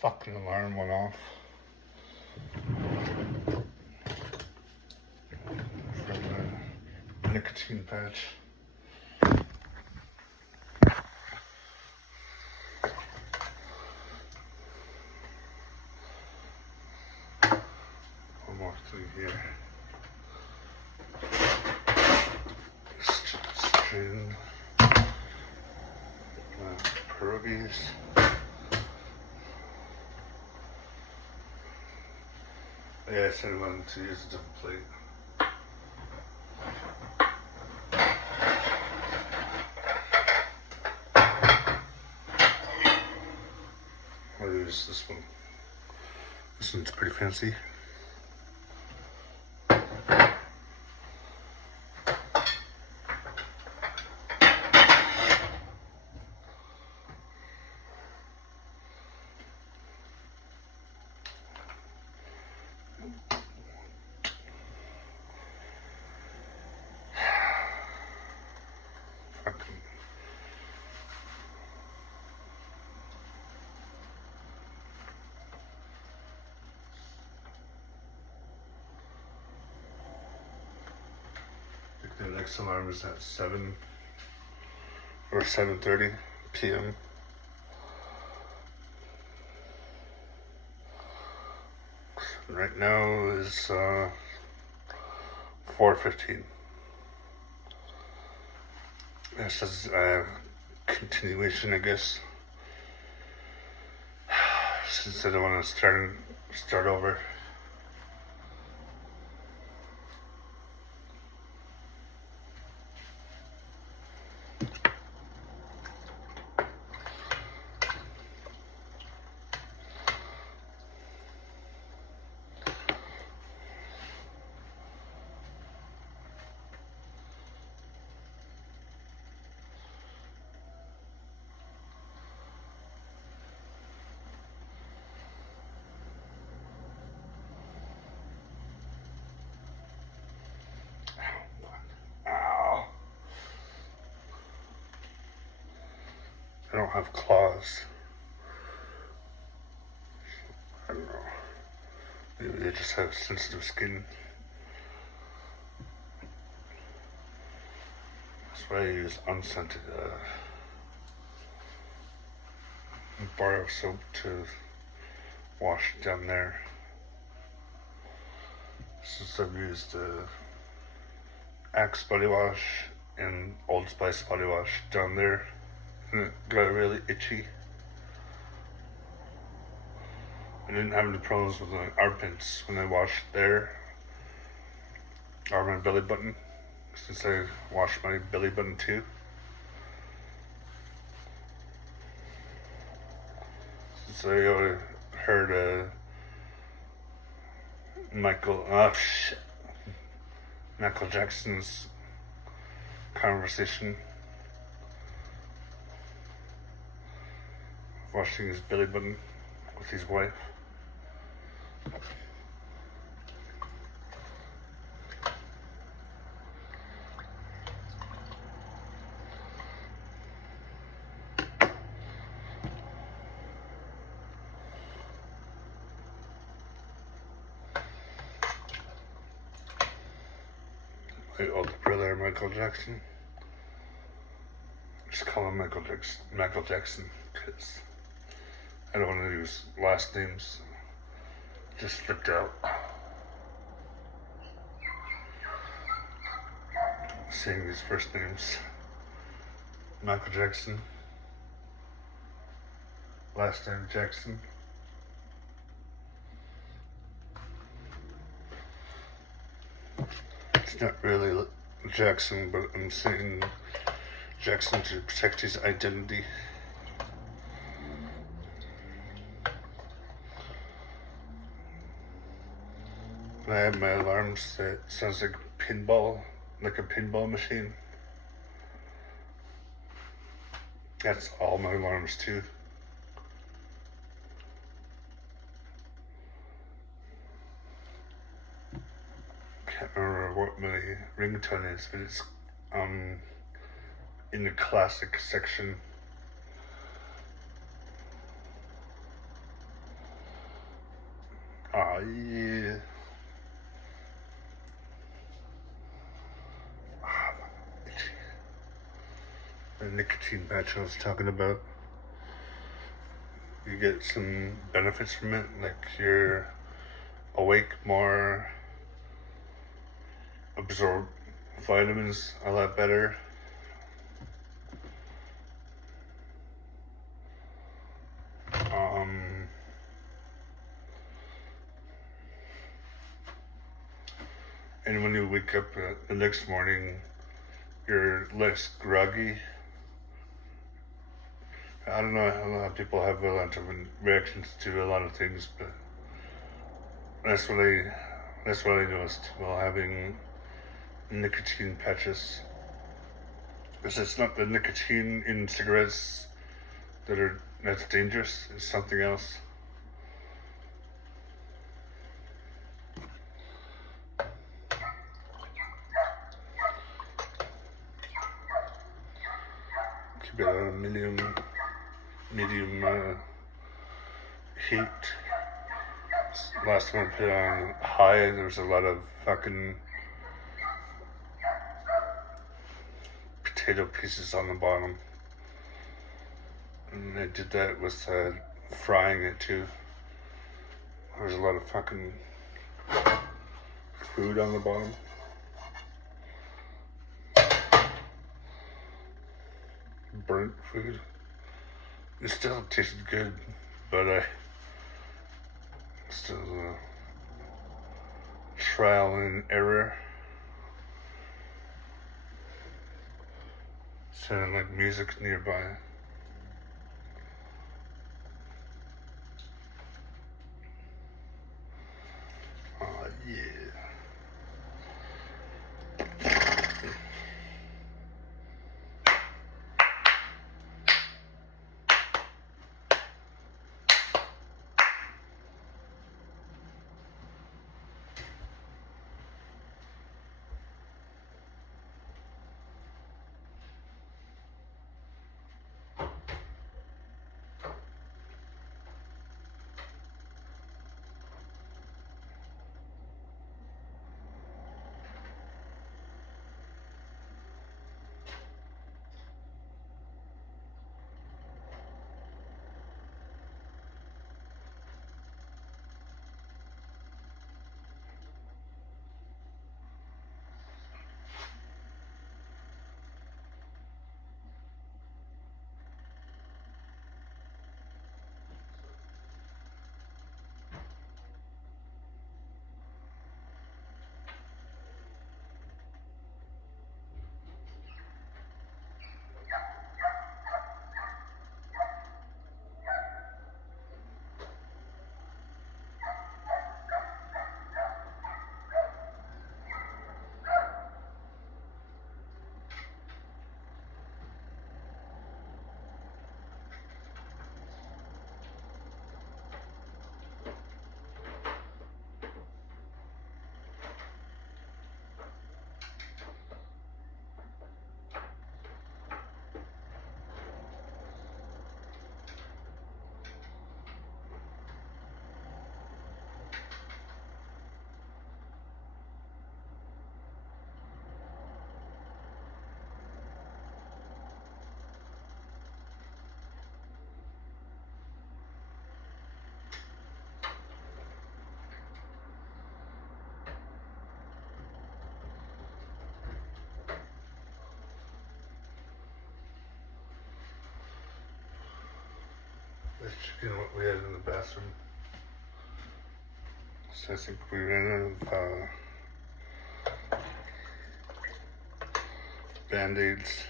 Fucking alarm went off. For the nicotine patch. One more thing here. String. Pierogies. Yeah, I said I wanted to use a different plate. I'll use this one. This one's pretty fancy. The next alarm is at 7 or 7:30 p.m. Right now is 4:15. This is a continuation, I guess. Since I don't want to start over. I don't have claws. I don't know. Maybe they just have sensitive skin. That's why I use unscented bar of soap to wash down there. Since I've used Axe body wash and Old Spice body wash down there, and it got really itchy. I didn't have any problems with my armpits when I washed there, or my belly button, since I washed my belly button too. Since I heard Michael Jackson's conversation, washing his belly button with his wife. My older brother, Michael Jackson. Just call him Michael Jackson, because I don't want to use last names. Just slipped out. Saying these first names. Michael Jackson. Last name Jackson. It's not really Jackson, but I'm saying Jackson to protect his identity. When I have my alarms, it sounds like a pinball machine. That's all my alarms too. Can't remember what my ringtone is, but it's in the classic section. Ah, yeah. The nicotine patch I was talking about. You get some benefits from it, like you're awake more, absorb vitamins a lot better. And when you wake up the next morning, you're less groggy. I don't know how people have a lot of reactions to a lot of things, but that's what I noticed while having nicotine patches. Because it's not the nicotine in cigarettes that's dangerous. It's something else. Keep it at a medium heat. Last time I put it on high, there was a lot of fucking potato pieces on the bottom. And I did that with frying it too. There was a lot of fucking food on the bottom. Burnt food. It still tasted good, but I still trial and error. Sounded like music nearby. Oh yeah. Let's check in what we had in the bathroom. So I think we ran out of Band-Aids.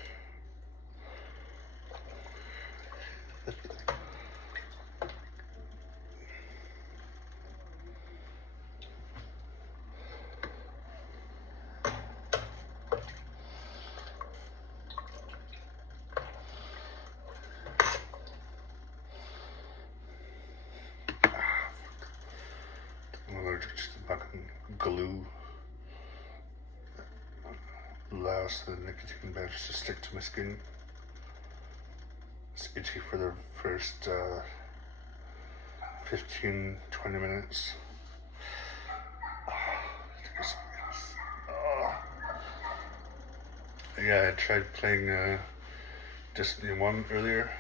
I'm allergic to the fucking glue. Allows the nicotine patch to stick to my skin. It's itchy for the first 15-20 minutes. Oh. Yeah, I tried playing Destiny 1 earlier,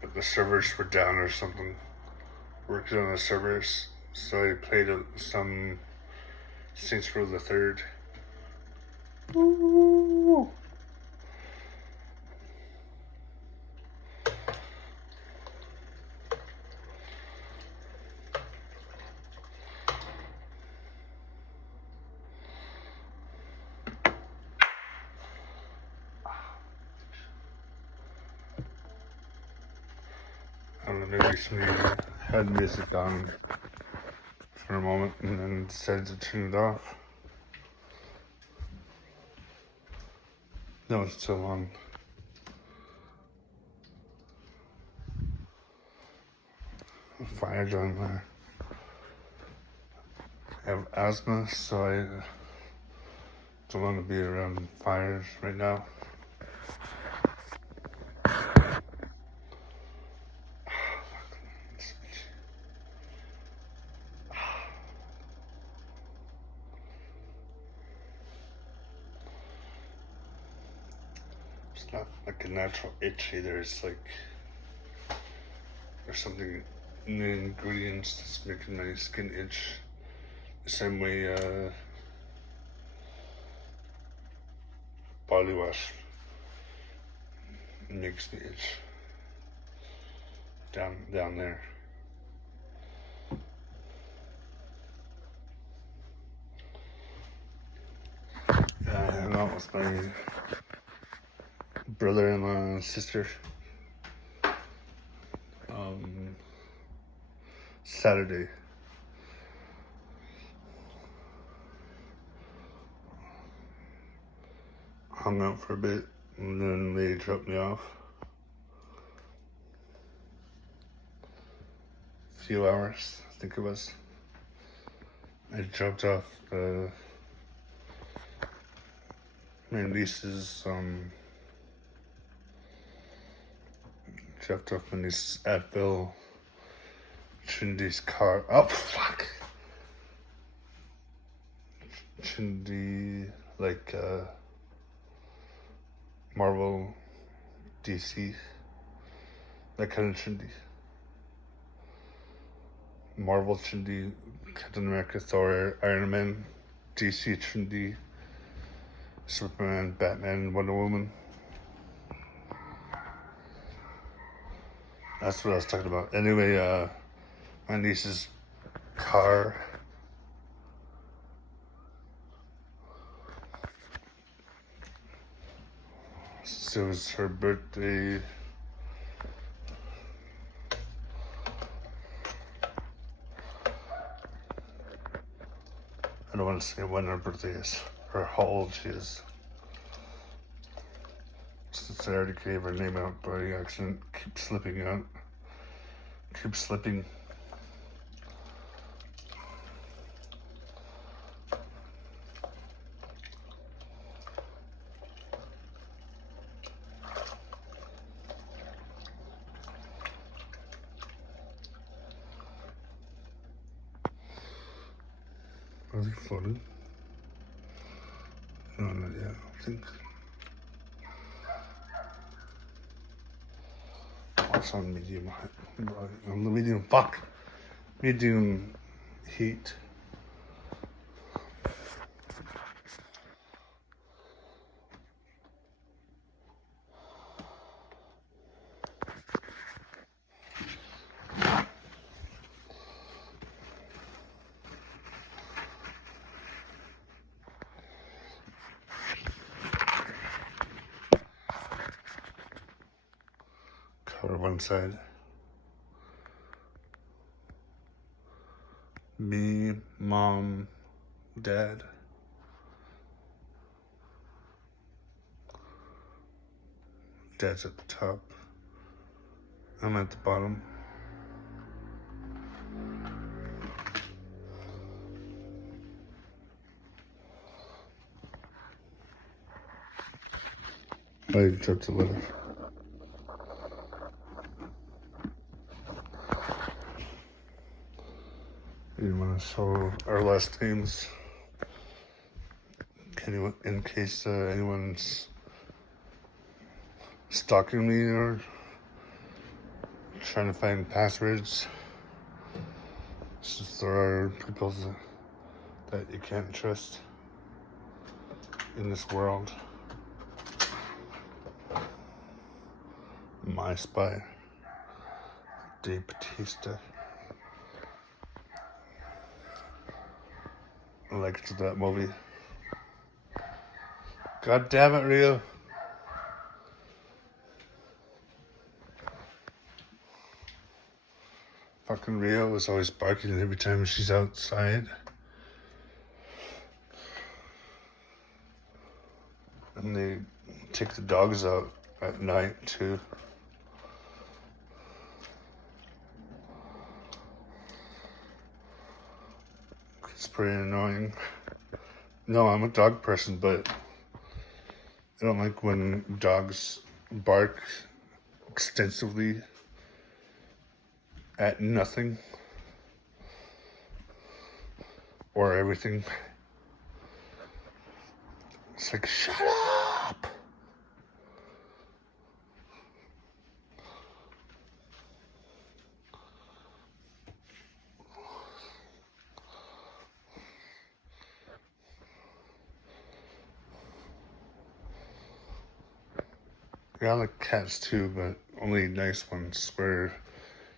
but the servers were down or something. Working on the servers, so I played some Saints Row the Third. Ooh. I don't know, maybe somebody had music on for a moment and then decided to turn it off. No, it's still on. Fire going there. I have asthma, so I don't want to be around fires right now. It's not like a natural itch either. It's like there's something in the ingredients that's making my skin itch. The same way body wash makes me itch down there. I hung out with my brother and sister Saturday. Hung out for a bit and then they dropped me off. A few hours, I think it was. I dropped off my niece's dropped off my niece's Advil, Trinity's car. Oh fuck! Trinity, like Marvel, DC, that kind of Trinity. Marvel Trinity, Captain America, Thor, Iron Man, DC Trinity, Superman, Batman, Wonder Woman. That's what I was talking about. Anyway, my niece's car. So it was her birthday. I don't want to say when her birthday is or how old she is. Since I already gave her name out by accident, keep slipping out. Keep slipping. Are they floating? No, not yet, I don't think. It's on medium height. On the medium heat. Cover one side. Me, mom, dad. Dad's at the top. I'm at the bottom. I dropped the letter. didn't want to show our last names in case anyone's stalking me or trying to find passwords. Since there are people that you can't trust in this world. My Spy, Dave Bautista. I liked that movie. God damn it, Rio. Fucking Rio was always barking every time she's outside. And they take the dogs out at night too. It's pretty annoying. No, I'm a dog person, but I don't like when dogs bark extensively at nothing or everything. It's like, shut up! Yeah, I like cats too, but only nice ones where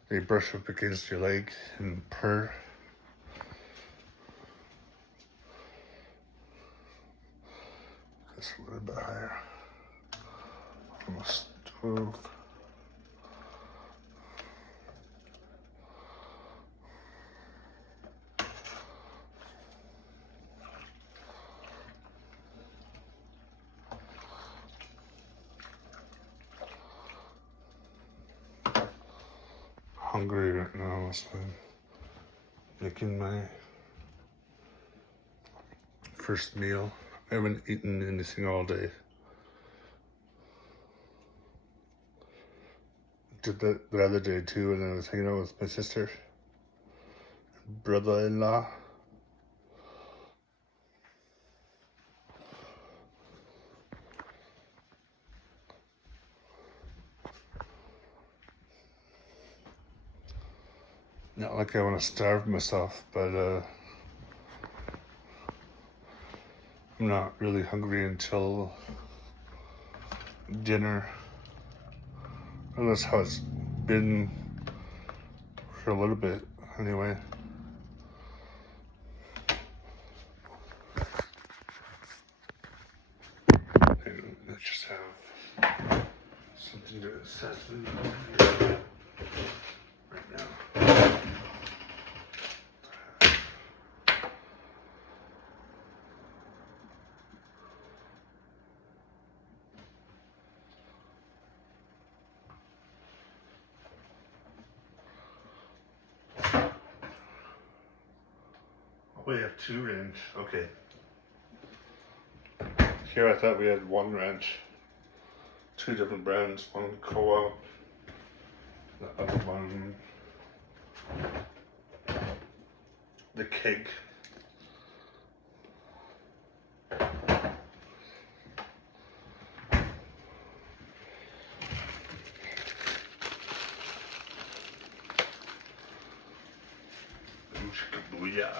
they brush up against your leg and purr. Just a little bit higher from the stove. Hungry right now, so I'm making my first meal. I haven't eaten anything all day. Did that the other day too, and I was hanging out with my sister, brother-in-law. Not like I want to starve myself, but I'm not really hungry until dinner. Well, that's how it's been for a little bit, anyway. And let's just have something to satisfy me right now. We have 2 ranch. Okay. Here I thought we had 1 ranch. 2 different brands. One co-op. The other one, the keg. Booyah.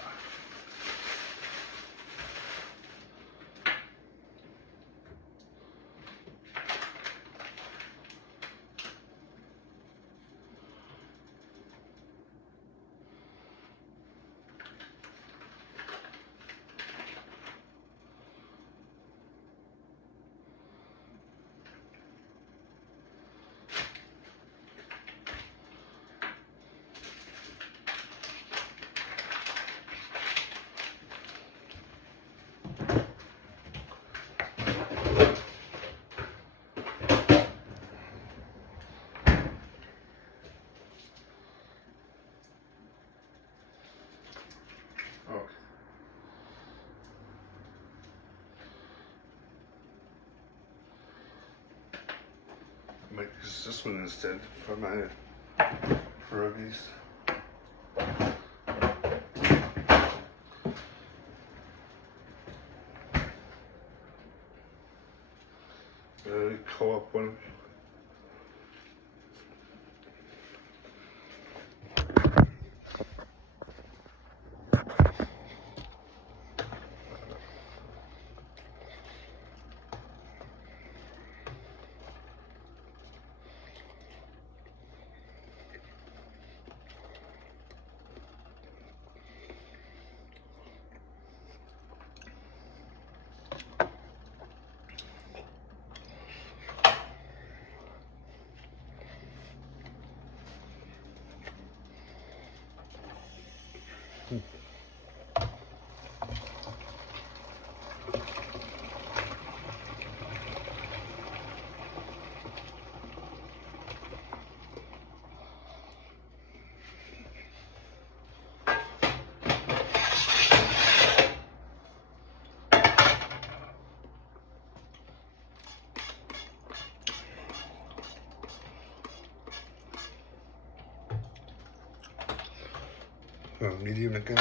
Might use this one instead for my pierogies. Medium again.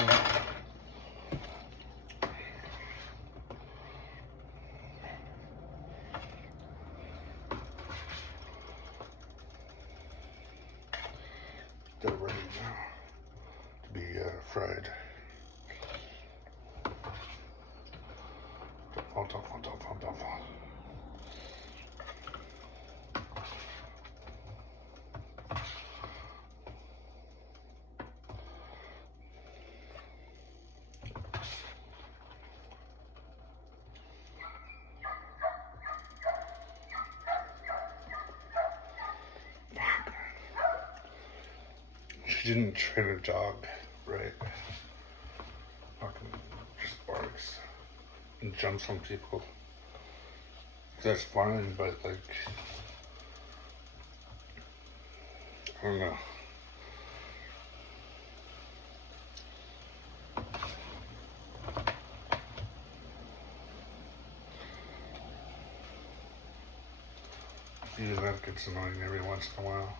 They're ready now to be fried. On top. She didn't train her dog right. Fucking just barks and jumps on people. That's fine, but like, I don't know. Even that gets annoying every once in a while.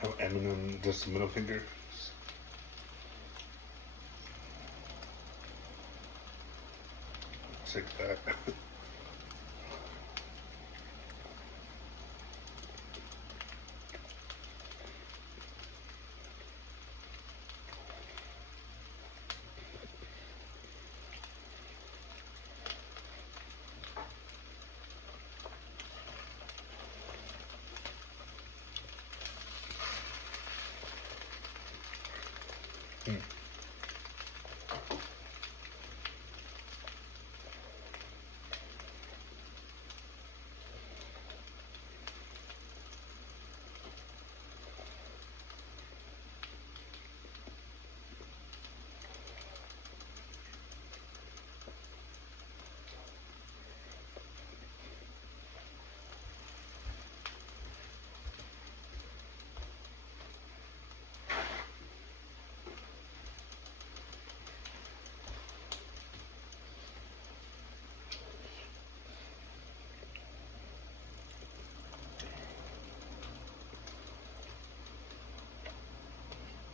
How Eminem does the middle finger. Take that.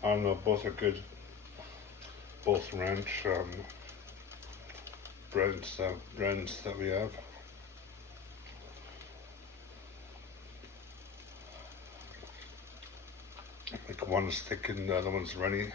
I don't know, both are good. Both ranch breads that we have. Like one's thick and the other one's runny.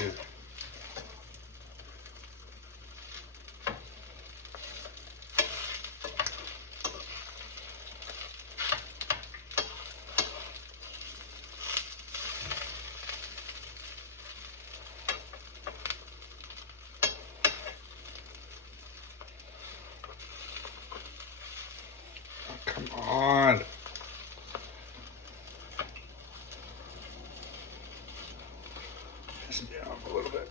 too. Come on. Piss me off a little bit.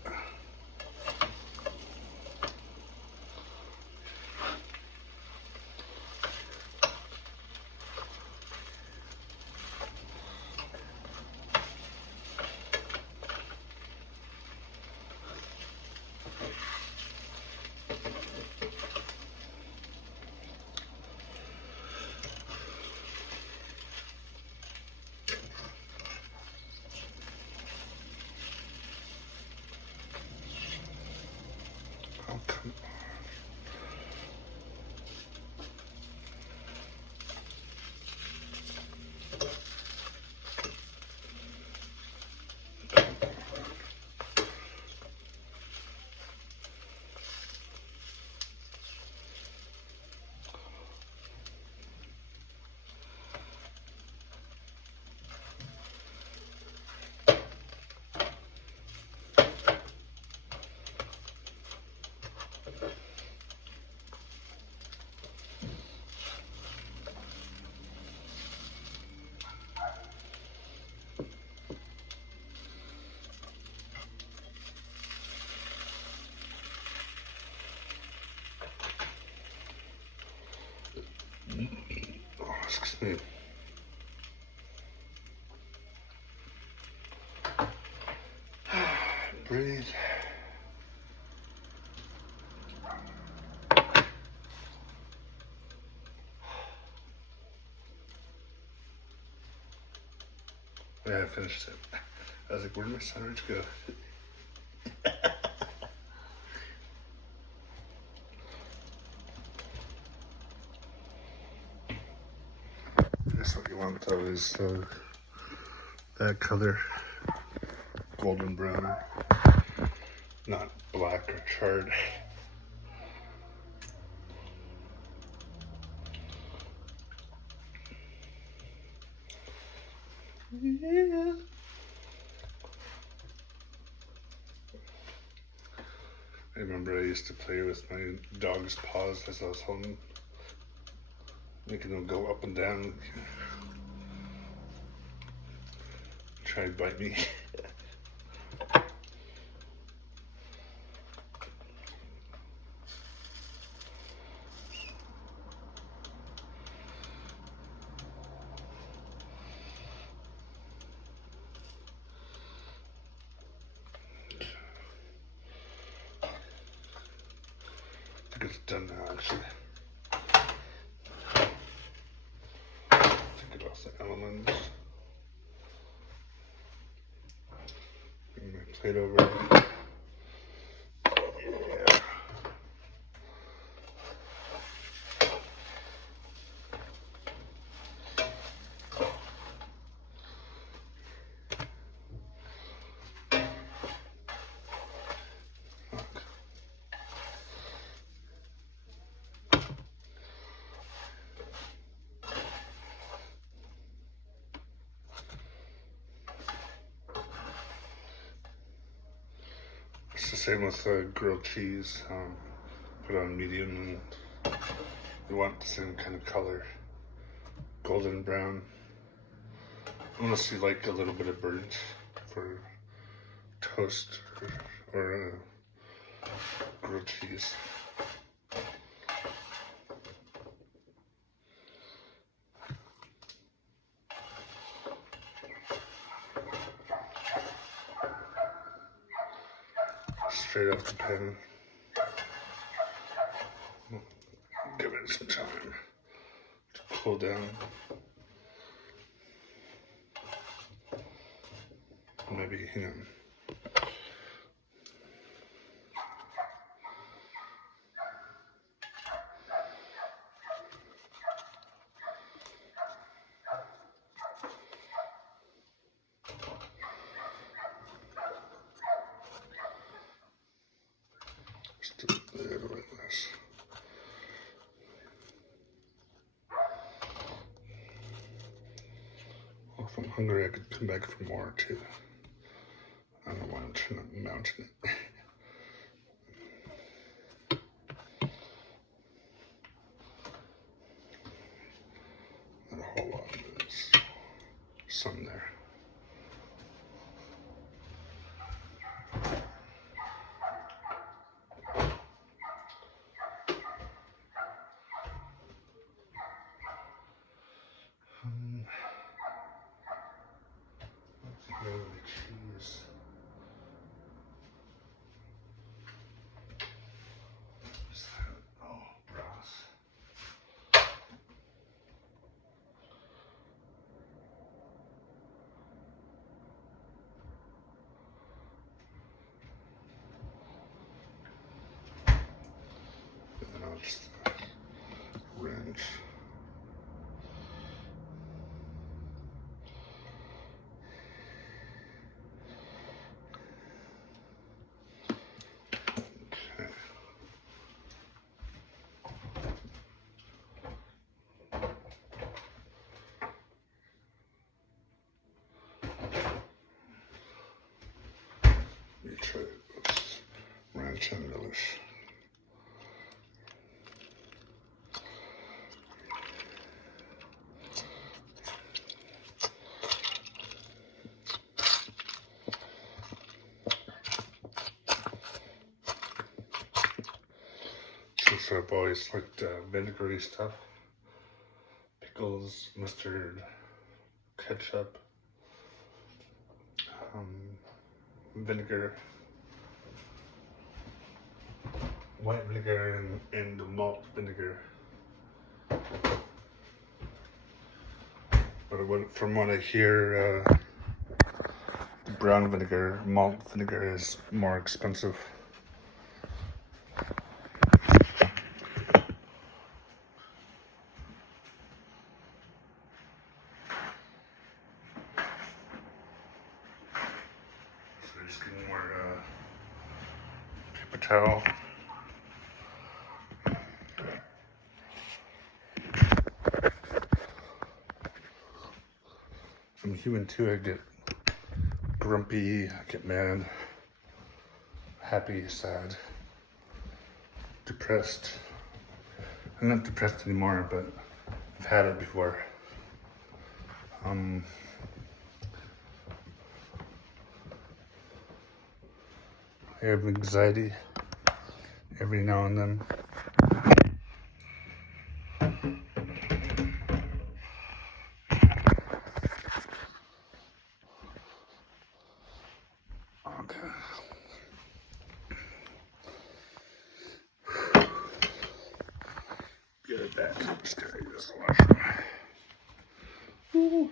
Oh, come on. Oh, excuse me. Breathe. Yeah, I finished it. I was like, where did my sandwich go? That's what you want though, is that color, golden brown, not black or charred. Yeah. I remember I used to play with my dog's paws as I was holding, making them go up and down, try to bite me. I think it's done now, actually. Take it off the elements. Bring my plate over. Yeah. It's the same with grilled cheese. Put on medium and you want the same kind of color, golden brown. Unless you like a little bit of burnt for toast or grilled cheese. Straight off the pan. Give it some time to cool down. Maybe, hang on. guys. Well, if I'm hungry, I could come back for more too. I don't want to turn up mountain it. Not a whole lot, but there's some there. Let's go with cheese. What's that? Oh, broth. And I'll just rinse. You try this ranch and relish. Since I've always liked vinegary stuff, pickles, mustard, ketchup, vinegar, white vinegar and malt vinegar. But from what I hear, brown vinegar, malt vinegar is more expensive. So just getting more paper towel. I'm human too. I get grumpy, I get mad, happy, sad, depressed. I'm not depressed anymore, but I've had it before. I have anxiety every now and then. Okay. Get it back. I'm just gonna use the washroom. Woo.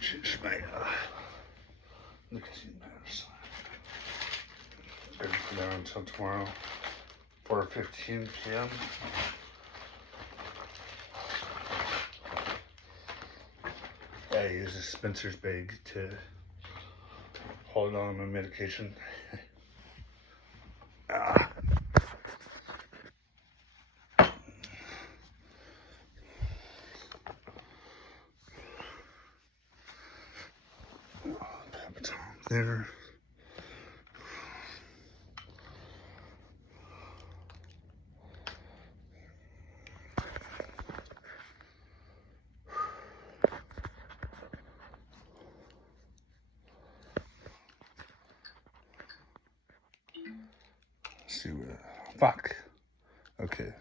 Change my nicotine patch. Good for now until tomorrow, 4:15 p.m. I use a Spencer's bag to hold on my medication. Ah. There. Let's see what. Fuck. Okay.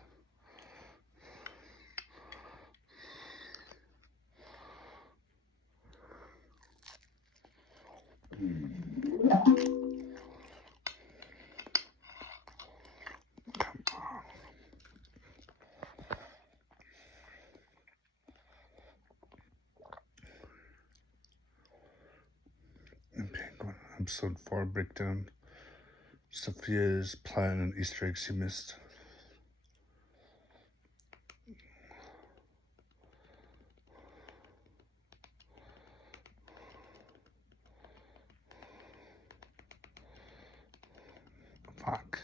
Penguin episode 4 breakdown. Sophia's plan and Easter eggs she missed. Fuck.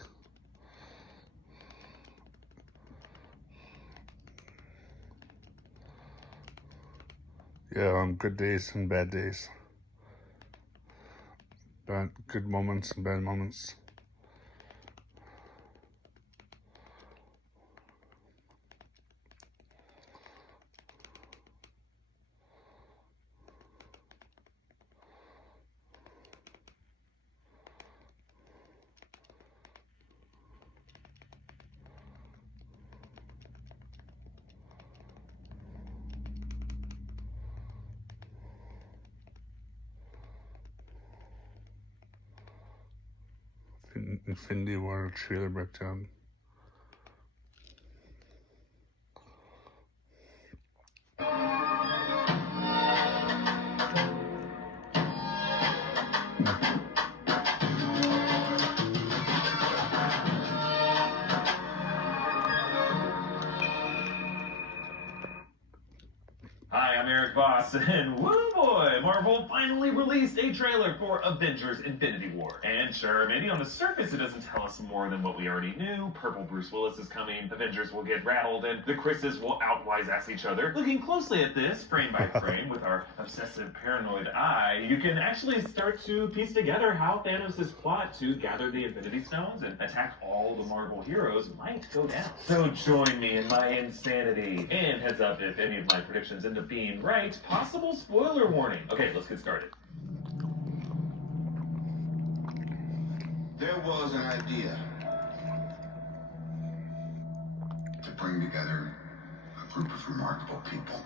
Yeah, good days and bad days. Good moments and bad moments. Infinity War trailer breakdown. Hi, I'm Eric Voss, and woo boy, Marvel finally released a trailer for Avengers Infinity War. And sure, maybe on the surface it doesn't tell us more than what we already knew. Purple Bruce Willis is coming, Avengers will get rattled, and the Chris's will outwise-ass each other. Looking closely at this, frame by frame, with our obsessive paranoid eye, you can actually start to piece together how Thanos' plot to gather the Infinity Stones and attack all the Marvel heroes might go down. So join me in my insanity. And heads up, if any of my predictions end up being right, possible spoiler warning. Okay, let's get started. There was an idea to bring together a group of remarkable people.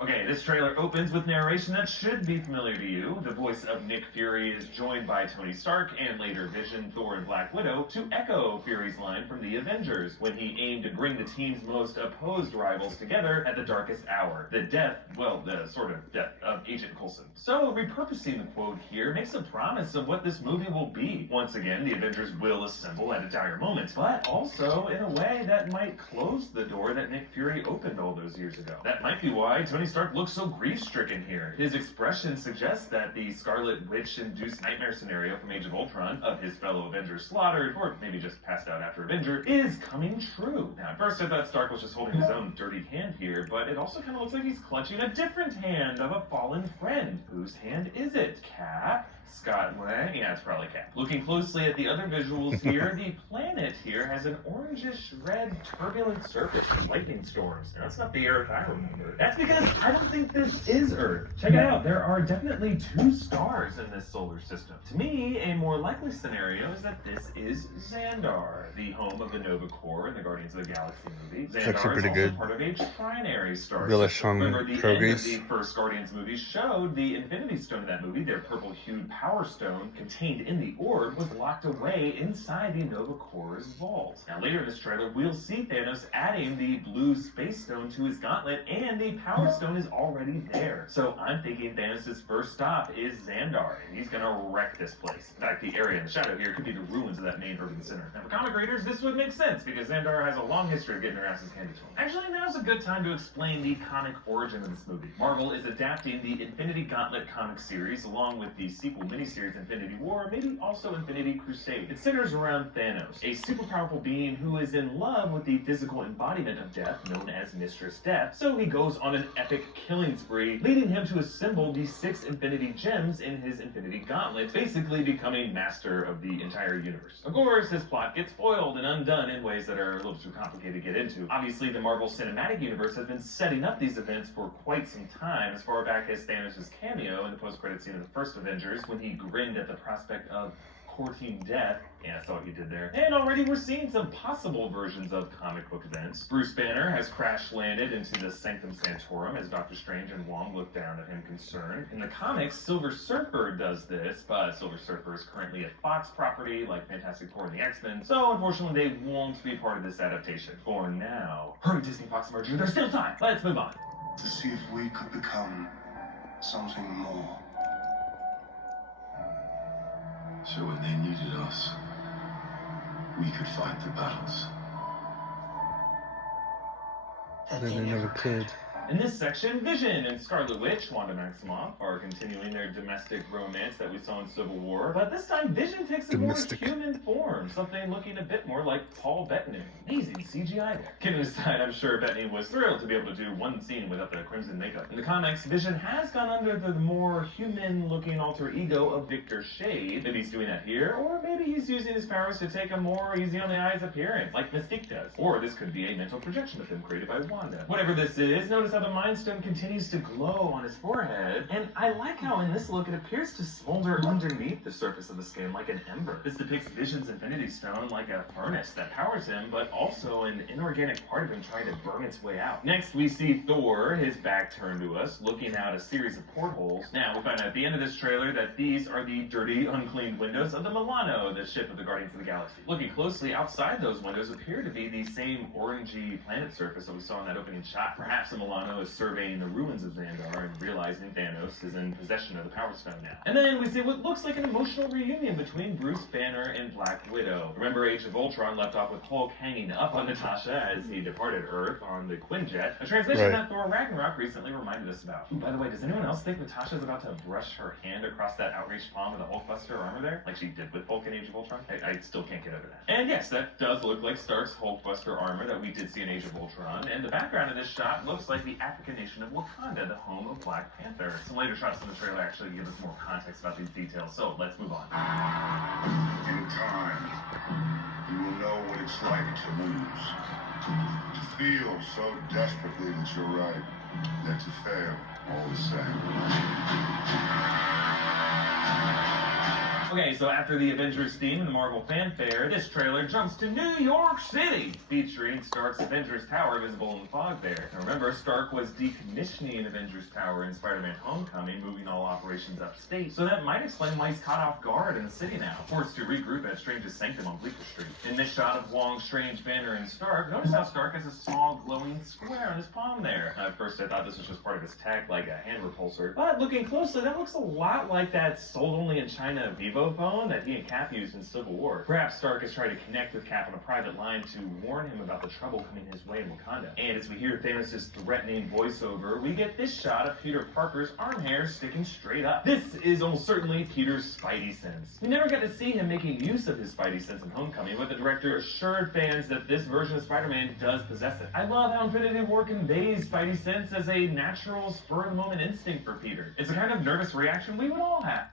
Okay, this trailer opens with narration that should be familiar to you. The voice of Nick Fury is joined by Tony Stark and later Vision, Thor, and Black Widow to echo Fury's line from the Avengers when he aimed to bring the team's most opposed rivals together at the darkest hour. The sort of death of Agent Coulson. So, repurposing the quote here makes a promise of what this movie will be. Once again, the Avengers will assemble at a dire moment, but also in a way that might close the door that Nick Fury opened all those years ago. That might be why Tony Stark looks so grief-stricken here. His expression suggests that the Scarlet Witch-induced nightmare scenario from Age of Ultron of his fellow Avengers slaughtered, or maybe just passed out after Avenger, is coming true. Now, at first I thought Stark was just holding his own dirty hand here, but it also kind of looks like he's clutching a different hand of a fallen friend. Whose hand is it? Cap? Scott Lang? Yeah, it's probably Cap. Looking closely at the other visuals here, the planet here has an orangish red turbulent surface with lightning storms. Now, that's not the Earth I remember. That's because I don't think this is Earth. Check it out. There are definitely 2 stars in this solar system. To me, a more likely scenario is that this is Xandar, the home of the Nova Corps in the Guardians of the Galaxy movie. Xandar is also good. part of a trinary star Relish system. on Remember, the end of progress. the first Guardians movie showed the Infinity Stone in that movie, their purple-hued Power Stone contained in the orb was locked away inside the Nova Corps' vault. Now later in this trailer, we'll see Thanos adding the blue Space Stone to his gauntlet, and the Power Stone is already there. So I'm thinking Thanos' first stop is Xandar, and he's gonna wreck this place. In fact, the area in the shadow here could be the ruins of that main urban center. Now for comic readers, this would make sense, because Xandar has a long history of getting their asses handed to him. Actually, now's a good time to explain the comic origin of this movie. Marvel is adapting the Infinity Gauntlet comic series, along with the sequel miniseries Infinity War, maybe also Infinity Crusade. It centers around Thanos, a super powerful being who is in love with the physical embodiment of death, known as Mistress Death, so he goes on an epic killing spree, leading him to assemble the 6 Infinity Gems in his Infinity Gauntlet, basically becoming master of the entire universe. Of course, his plot gets spoiled and undone in ways that are a little too complicated to get into. Obviously, the Marvel Cinematic Universe has been setting up these events for quite some time, as far back as Thanos' cameo in the post-credit scene of the first Avengers, when he grinned at the prospect of courting death. Yeah, I saw what you did there. And already we're seeing some possible versions of comic book events. Bruce Banner has crash-landed into the Sanctum Sanctorum as Doctor Strange and Wong look down at him concerned. In the comics, Silver Surfer does this, but Silver Surfer is currently a Fox property like Fantastic Four and the X-Men, so unfortunately they won't be part of this adaptation. For now. Hurry, Disney Fox merger, there's still time! Let's move on. To see if we could become something more. So when they needed us, we could fight the battles. Then they never could. In this section, Vision and Scarlet Witch, Wanda Maximoff, are continuing their domestic romance that we saw in Civil War, but this time Vision takes a more human form, something looking a bit more like Paul Bettany. Amazing CGI there. Kidding aside, I'm sure Bettany was thrilled to be able to do one scene without the crimson makeup. In the comics, Vision has gone under the more human-looking alter ego of Victor Shade. Maybe he's doing that here, or maybe he's using his powers to take a more easy-on-the-eyes appearance, like Mystique does. Or this could be a mental projection of him created by Wanda. Whatever this is, notice how the Mind Stone continues to glow on his forehead, and I like how in this look it appears to smolder underneath the surface of the skin like an ember. This depicts Vision's Infinity Stone like a furnace that powers him, but also an inorganic part of him trying to burn its way out. Next, we see Thor, his back turned to us, looking out a series of portholes. Now, we find out at the end of this trailer that these are the dirty, uncleaned windows of the Milano, the ship of the Guardians of the Galaxy. Looking closely, outside those windows appear to be the same orangey planet surface that we saw in that opening shot. Perhaps the Milano is surveying the ruins of Xandar and realizing Thanos is in possession of the Power Stone now. And then we see what looks like an emotional reunion between Bruce Banner and Black Widow. Remember, Age of Ultron left off with Hulk hanging up on Natasha as he departed Earth on the Quinjet, a transmission that Thor Ragnarok recently reminded us about. Ooh, by the way, does anyone else think Natasha's about to brush her hand across that outreached palm of the Hulkbuster armor there? Like she did with Hulk in Age of Ultron? I still can't get over that. And yes, that does look like Stark's Hulkbuster armor that we did see in Age of Ultron, and the background of this shot looks like the African nation of Wakanda, the home of Black Panther. Some later shots in the trailer actually give us more context about these details, so let's move on. In time, you will know what it's like to lose. To feel so desperately that you're right, that to fail all the same. Okay, so after the Avengers theme and the Marvel fanfare, this trailer jumps to New York City, featuring Stark's Avengers Tower visible in the fog there. Now remember, Stark was decommissioning Avengers Tower in Spider-Man Homecoming, moving all operations upstate, so that might explain why he's caught off guard in the city now, forced to regroup at Strange's Sanctum on Bleecker Street. In this shot of Wong, Strange, Banner, and Stark, notice how Stark has a small glowing square on his palm there. Now, at first I thought this was just part of his tech, like a hand repulsor, but looking closely, that looks a lot like that sold only in China Vivo phone that he and Cap used in Civil War. Perhaps Stark is trying to connect with Cap on a private line to warn him about the trouble coming his way in Wakanda. And as we hear Thanos' threatening voiceover, we get this shot of Peter Parker's arm hair sticking straight up. This is almost certainly Peter's Spidey sense. We never got to see him making use of his Spidey sense in Homecoming, but the director assured fans that this version of Spider-Man does possess it. I love how Infinity War conveys Spidey sense as a natural, spur-of-the-moment instinct for Peter. It's a kind of nervous reaction we would all have.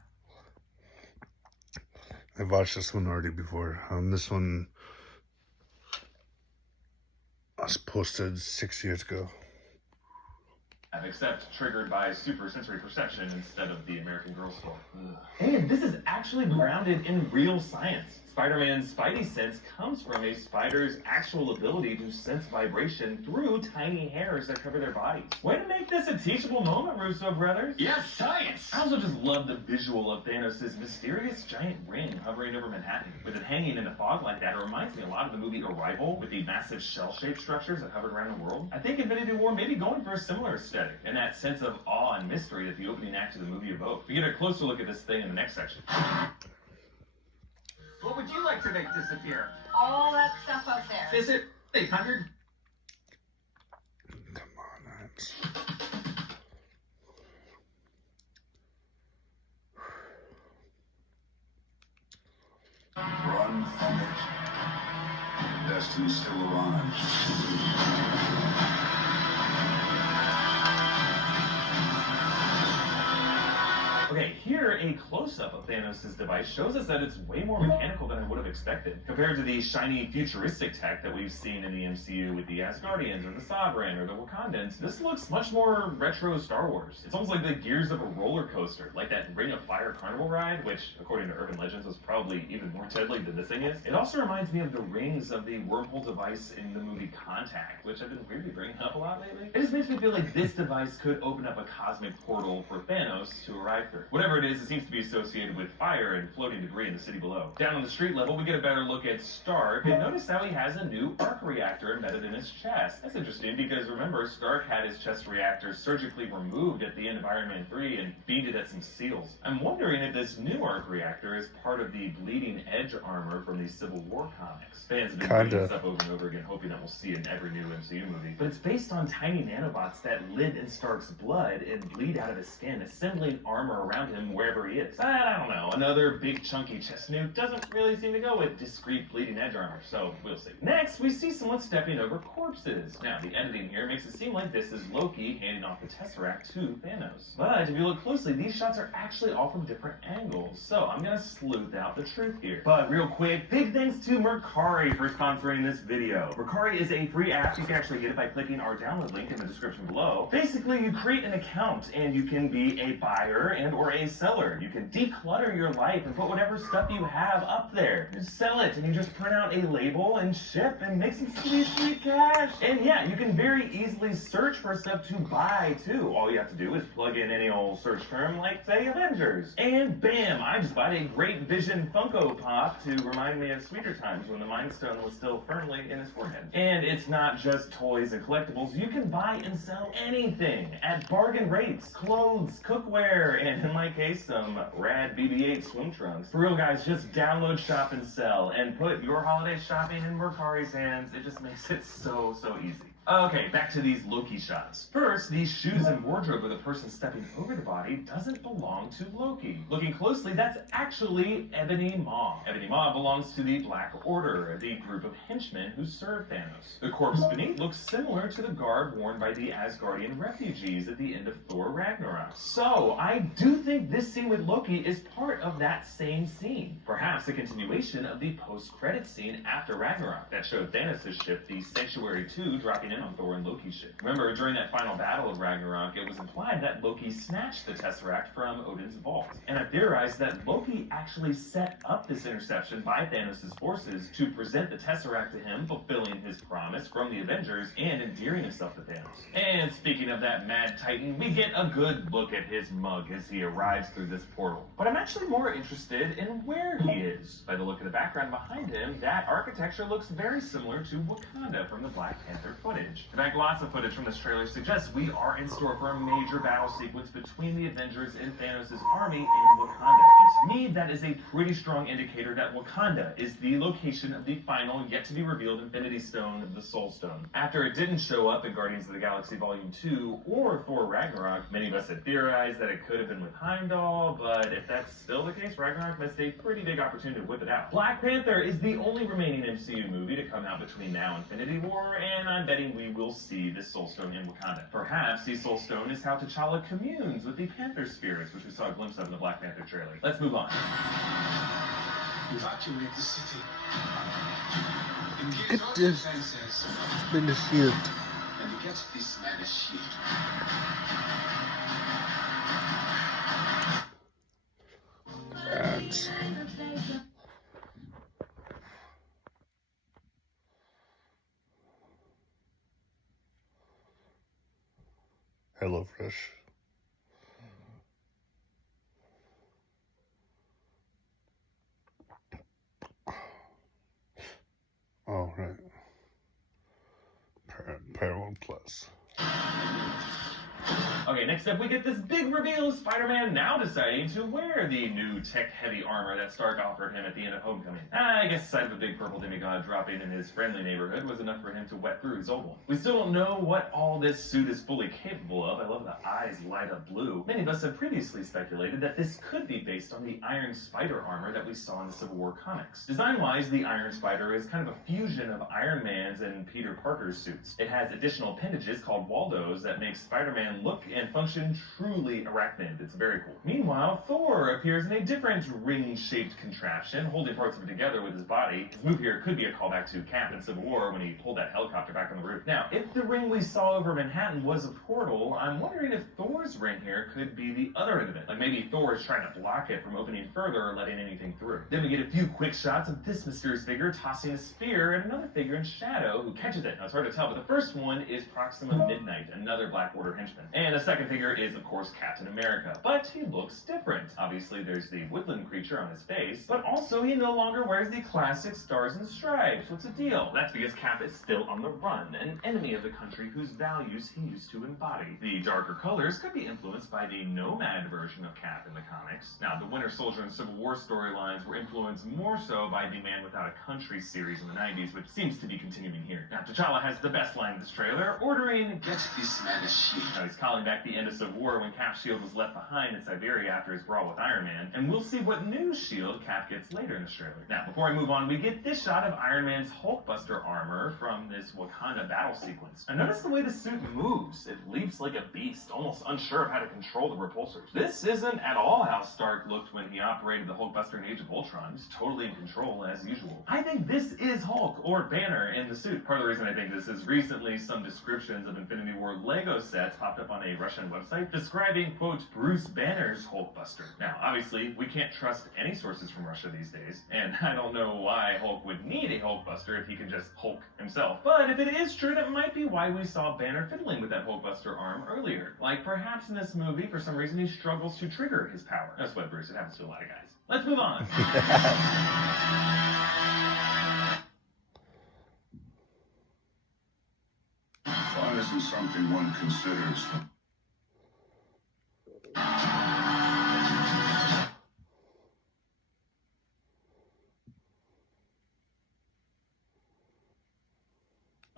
I've watched this one already before. This one was posted 6 years ago. Except triggered by super sensory perception instead of the American Girl score. And this is actually grounded in real science. Spider-Man's Spidey sense comes from a spider's actual ability to sense vibration through tiny hairs that cover their bodies. Way to make this a teachable moment, Russo brothers. Yes, science! I also just love the visual of Thanos' mysterious giant ring hovering over Manhattan. With it hanging in the fog like that, it reminds me a lot of the movie Arrival with the massive shell-shaped structures that hovered around the world. I think Infinity War may be going for a similar aesthetic, and that sense of awe and mystery that the opening act of the movie evoked. We get a closer look at this thing in the next section. What would you like to make disappear? All that stuff up there. Is it 800? Come on, Hans. Run from it. Destiny's still alive. Okay, here a close-up of Thanos' device shows us that it's way more mechanical than I would have expected. Compared to the shiny futuristic tech that we've seen in the MCU with the Asgardians or the Sovereign or the Wakandans, this looks much more retro Star Wars. It's almost like the gears of a roller coaster, like that Ring of Fire carnival ride, which, according to urban legends, was probably even more deadly than this thing is. It also reminds me of the rings of the wormhole device in the movie Contact, which I've been weirdly bringing up a lot lately. It just makes me feel like this device could open up a cosmic portal for Thanos to arrive through. Whatever it is, it seems to be associated with fire and floating debris in the city below. Down on the street level, we get a better look at Stark, and notice how he has a new arc reactor embedded in his chest. That's interesting because remember, Stark had his chest reactor surgically removed at the end of Iron Man 3 and beamed at some seals. I'm wondering if this new arc reactor is part of the bleeding edge armor from the Civil War comics. Fans have been reading this up over and over again, hoping that we'll see it in every new MCU movie. But it's based on tiny nanobots that live in Stark's blood and bleed out of his skin, assembling armor around him wherever he is. I don't know. Another big chunky chest nuke doesn't really seem to go with discreet bleeding edge armor, so we'll see. Next, we see someone stepping over corpses. Now, the editing here makes it seem like this is Loki handing off the Tesseract to Thanos. But if you look closely, these shots are actually all from different angles, so I'm gonna sleuth out the truth here. But real quick, big thanks to Mercari for sponsoring this video. Mercari is a free app. You can actually get it by clicking our download link in the description below. Basically, you create an account and you can be a buyer and or a seller. You can declutter your life and put whatever stuff you have up there. Just sell it and you just print out a label and ship and make some sweet, sweet cash. And yeah, you can very easily search for stuff to buy too. All you have to do is plug in any old search term like say Avengers. And bam, I just bought a Great Vision Funko Pop to remind me of sweeter times when the Mind Stone was still firmly in his forehead. And it's not just toys and collectibles. You can buy and sell anything at bargain rates. Clothes, cookware, and in my case, some rad BB-8 swim trunks. For real guys, just download, shop, and sell, and put your holiday shopping in Mercari's hands. It just makes it so easy. Okay, back to these Loki shots. First, these shoes and wardrobe of the person stepping over the body doesn't belong to Loki. Looking closely, that's actually Ebony Maw. Ebony Maw belongs to the Black Order, the group of henchmen who serve Thanos. The corpse beneath looks similar to the garb worn by the Asgardian refugees at the end of Thor Ragnarok. So, I do think this scene with Loki is part of that same scene. Perhaps a continuation of the post-credits scene after Ragnarok that showed Thanos' ship, the Sanctuary 2, dropping in on Thor and Loki's ship. Remember, during that final battle of Ragnarok, it was implied that Loki snatched the Tesseract from Odin's vault. And I theorized that Loki actually set up this interception by Thanos' forces to present the Tesseract to him, fulfilling his promise from the Avengers and endearing himself to Thanos. And speaking of that mad titan, we get a good look at his mug as he arrives through this portal. But I'm actually more interested in where he is. By the look of the background behind him, that architecture looks very similar to Wakanda from the Black Panther footage. In fact, lots of footage from this trailer suggests we are in store for a major battle sequence between the Avengers and Thanos' army in Wakanda. And to me, that is a pretty strong indicator that Wakanda is the location of the final, yet-to-be-revealed Infinity Stone, the Soul Stone. After it didn't show up in Guardians of the Galaxy Volume 2 or Thor Ragnarok, many of us had theorized that it could have been with Heimdall, but if that's still the case, Ragnarok missed a pretty big opportunity to whip it out. Black Panther is the only remaining MCU movie to come out between now and Infinity War, and I'm betting we will see this Soul Stone in Wakanda. Perhaps the Soul Stone is how T'Challa communes with the Panther spirits, which we saw a glimpse of in the Black Panther trailer. Let's move on. Evacuate the city. It is been a shield. And get this man a shield. And HelloFresh. Oh, right. Paramount Plus. Okay, next up we get this big reveal of Spider-Man now deciding to wear the new tech-heavy armor that Stark offered him at the end of Homecoming. I guess the sight of a big purple demigod dropping in his friendly neighborhood was enough for him to wet through his old one. We still don't know what all this suit is fully capable of. I love the eyes light up blue. Many of us have previously speculated that this could be based on the Iron Spider armor that we saw in the Civil War comics. Design-wise, the Iron Spider is kind of a fusion of Iron Man's and Peter Parker's suits. It has additional appendages called Waldos that make Spider-Man look and function truly arachnid. It's very cool. Meanwhile, Thor appears in a different ring-shaped contraption, holding parts of it together with his body. His move here could be a callback to Cap in Civil War when he pulled that helicopter back on the roof. Now, if the ring we saw over Manhattan was a portal, I'm wondering if Thor's ring here could be the other end of it. Like maybe Thor is trying to block it from opening further or letting anything through. Then we get a few quick shots of this mysterious figure tossing a spear and another figure in shadow who catches it. Now, it's hard to tell, but the first one is Proxima Midnight, another Black Order henchman. And the second figure is, of course, Captain America, but he looks different. Obviously, there's the woodland creature on his face, but also he no longer wears the classic stars and stripes. What's the deal? That's because Cap is still on the run, an enemy of the country whose values he used to embody. The darker colors could be influenced by the nomad version of Cap in the comics. Now, the Winter Soldier and Civil War storylines were influenced more so by the Man Without a Country series in the 90s, which seems to be continuing here. Now, T'Challa has the best line in this trailer, ordering, Get this man a shield. now he's calling back the end of Civil War when Cap's shield was left behind in Siberia after his brawl with Iron Man, and we'll see what new shield Cap gets later in this trailer. Now, before I move on, we get this shot of Iron Man's Hulkbuster armor from this Wakanda battle sequence. Now, notice the way the suit moves. It leaps like a beast, almost unsure of how to control the repulsors. This isn't at all how Stark looked when he operated the Hulkbuster in Age of Ultron. He's totally in control as usual. I think this is Hulk or Banner in the suit. Part of the reason I think this is recently some descriptions of Infinity War Lego sets popped up on a Russian website describing, quote, Bruce Banner's Hulkbuster. Now, obviously, we can't trust any sources from Russia these days, and I don't know why Hulk would need a Hulkbuster if he can just Hulk himself. But if it is true, that might be why we saw Banner fiddling with that Hulkbuster arm earlier. Like, perhaps in this movie, for some reason, he struggles to trigger his power. That's what, Bruce, it happens to a lot of guys. Let's move on. Fun isn't something one considers.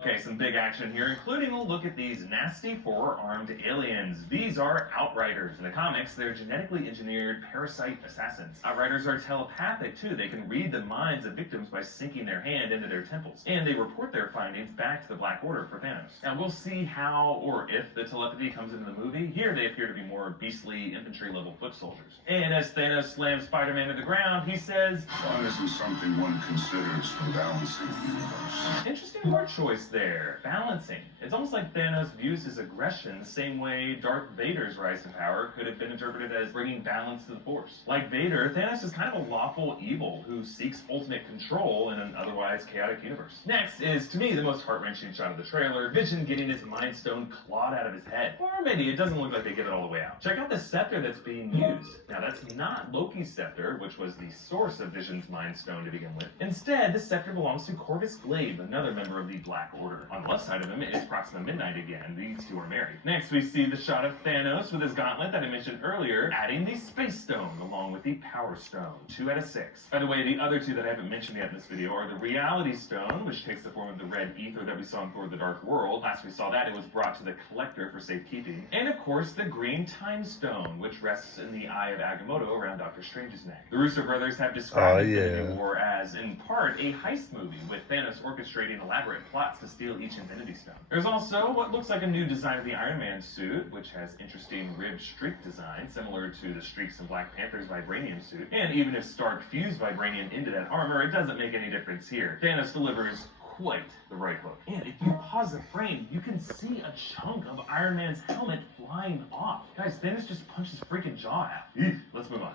Okay, some big action here, including a look at these nasty four-armed aliens. These are Outriders. In the comics, they're genetically engineered parasite assassins. Outriders are telepathic, too. They can read the minds of victims by sinking their hand into their temples. And they report their findings back to the Black Order for Thanos. Now, we'll see how or if the telepathy comes into the movie. Here, they appear to be more beastly infantry-level foot soldiers. And as Thanos slams Spider-Man to the ground, he says, Fun isn't something one considers for balancing the universe. interesting word choice there. Balancing. It's almost like Thanos views his aggression the same way Darth Vader's rise to power could have been interpreted as bringing balance to the Force. Like Vader, Thanos is kind of a lawful evil who seeks ultimate control in an otherwise chaotic universe. Next is, to me, the most heart-wrenching shot of the trailer, Vision getting his Mind Stone clawed out of his head. Or maybe it doesn't look like they get it all the way out. Check out the scepter that's being used. Now, that's not Loki's scepter, which was the source of Vision's Mind Stone to begin with. Instead, this scepter belongs to Corvus Glaive, another member of the Black Order. On the left side of him is Proxima Midnight again. These two are married. Next, we see the shot of Thanos with his gauntlet that I mentioned earlier, adding the Space Stone along with the Power Stone. 2 out of 6. By the way, the other two that I haven't mentioned yet in this video are the Reality Stone, which takes the form of the red ether that we saw in Thor: The Dark World. Last we saw that, it was brought to the Collector for safekeeping. And of course, the Green Time Stone, which rests in the Eye of Agamotto around Doctor Strange's neck. The Russo brothers have described Infinity War as, in part, a heist movie, with Thanos orchestrating elaborate plots to steal each Infinity Stone. There's also what looks like a new design of the Iron Man suit, which has interesting ribbed streak design, similar to the streaks in Black Panther's vibranium suit. And even if Stark fused vibranium into that armor, it doesn't make any difference here. Thanos delivers quite the right hook. And if you pause the frame, you can see a chunk of Iron Man's helmet flying off. Guys, Thanos just punched his freaking jaw out. Let's move on.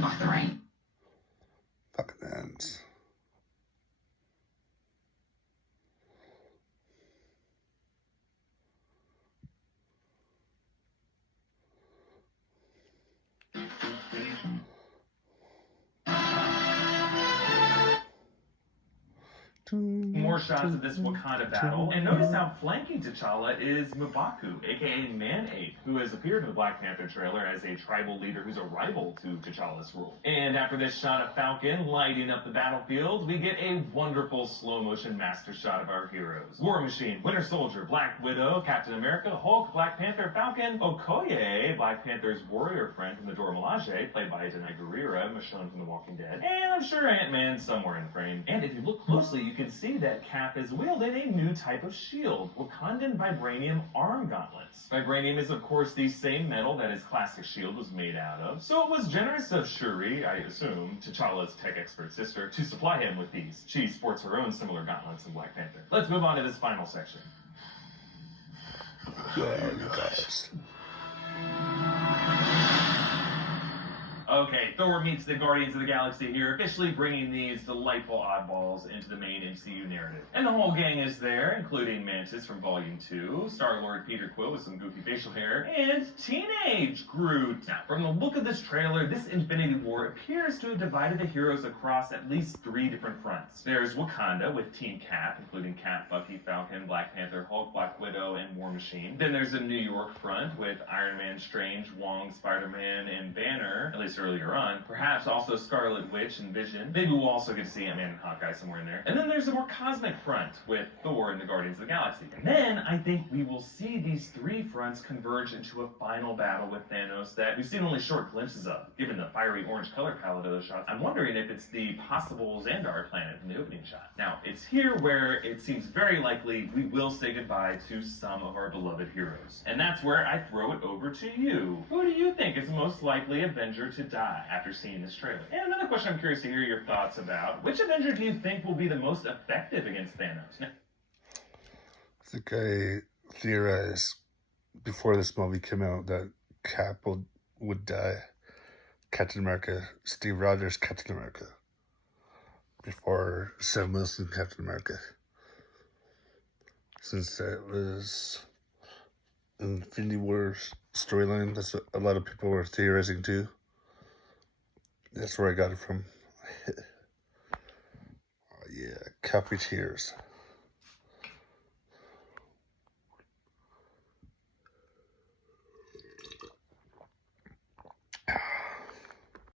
Off the right. Fucking ends. More shots of this Wakanda battle, and notice how flanking T'Challa is M'Baku, aka Man-Ape, who has appeared in the Black Panther trailer as a tribal leader who's a rival to T'Challa's rule. And after this shot of Falcon lighting up the battlefield, we get a wonderful slow-motion master shot of our heroes. War Machine, Winter Soldier, Black Widow, Captain America, Hulk, Black Panther, Falcon, Okoye, Black Panther's warrior friend from the Dora Milaje, played by Denai Guerrera, Michonne from The Walking Dead, and I'm sure Ant-Man's somewhere in the frame. And if you look closely, you can see that Cap is wielding a new type of shield, Wakandan vibranium arm gauntlets. Vibranium is, of course, the same metal that his classic shield was made out of, so it was generous of Shuri, I assume, T'Challa's tech expert sister, to supply him with these. She sports her own similar gauntlets in Black Panther. Let's move on to this final section. Okay, Thor meets the Guardians of the Galaxy here, officially bringing these delightful oddballs into the main MCU narrative. And the whole gang is there, including Mantis from Volume 2, Star-Lord Peter Quill with some goofy facial hair, and Teenage Groot. Now, from the look of this trailer, this Infinity War appears to have divided the heroes across at least 3 different fronts. There's Wakanda with Team Cap, including Cap, Bucky, Falcon, Black Panther, Hulk, Black Widow, and War Machine. Then there's a New York front with Iron Man, Strange, Wong, Spider-Man, and Banner, at least earlier on. Perhaps also Scarlet Witch and Vision. Maybe we'll also get to see Ant-Man and Hawkeye somewhere in there. And then there's a more cosmic front with Thor and the Guardians of the Galaxy. And then I think we will see these 3 fronts converge into a final battle with Thanos that we've seen only short glimpses of. Given the fiery orange color palette of those shots, I'm wondering if it's the possible Xandar planet from the opening shot. Now, it's here where it seems very likely we will say goodbye to some of our beloved heroes. And that's where I throw it over to you. Who do you think is the most likely Avenger to die after seeing this trailer? And another question I'm curious to hear your thoughts about. Which Avenger do you think will be the most effective against Thanos? I think I theorized before this movie came out that Cap would die. Captain America, Steve Rogers, Captain America. Before Sam Wilson, Captain America. Since that was Infinity War storyline, that's what a lot of people were theorizing too. That's where I got it from. Oh yeah, Cappy tears.